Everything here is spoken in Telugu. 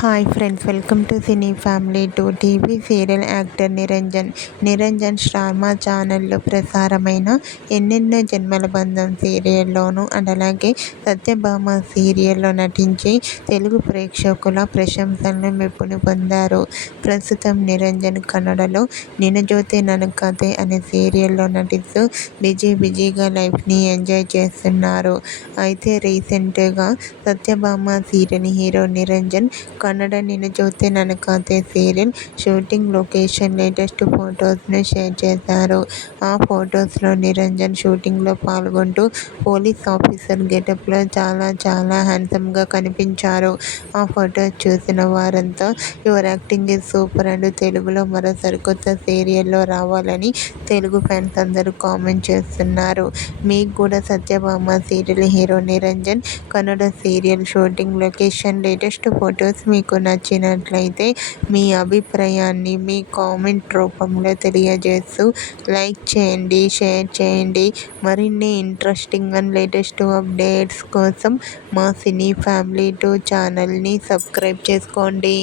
Hi friends, welcome to cine family two. TV serial actor Niranjan star మా ఛానల్లో ప్రసారమైన ఎన్నెన్నో జన్మల బంధం సీరియల్లోనూ అండ్ అలాగే సత్యభామ సీరియల్లో నటించి తెలుగు ప్రేక్షకుల ప్రశంసలను మెప్పును పొందారు. ప్రస్తుతం నిరంజన్ కన్నడలో నినజోతే నన్ను కథే అనే సీరియల్లో నటిస్తూ బిజీగా లైఫ్ని ఎంజాయ్ చేస్తున్నారు. అయితే రీసెంట్గా Satyabhama serial hero Niranjan Kannada Ninajothe Nanna Kathe serial shooting location latest ఫొటోస్ను షేర్ చేశారు. ఆ ఫొటోస్లో నిరంజన్ షూటింగ్లో పాల్గొంటూ పోలీస్ ఆఫీసర్ గెటప్లో చాలా హ్యాండ్సమ్గా కనిపించారు. ఆ ఫొటోస్ చూసిన వారంతా యువర్ యాక్టింగ్ ఈజ్ సూపర్ అంటూ తెలుగులో మరో సరికొత్త సీరియల్లో రావాలని తెలుగు ఫ్యాన్స్ అందరూ కామెంట్ చేస్తున్నారు. మీకు కూడా Satyabhama serial hero Niranjan Kannada serial shooting location latest photos మీకు నచ్చినట్లయితే మీ అభిప్రాయాన్ని మీ కామెంట్ రూపంలో తెలియజేస్తూ లైక్ చేయండి, షేర్ చేయండి. మరిన్ని ఇంట్రెస్టింగ్ అండ్ లేటెస్ట్ అప్డేట్స్ కోసం మా సినీ ఫ్యామిలీ 2 ఛానల్ని సబ్స్క్రైబ్ చేసుకోండి.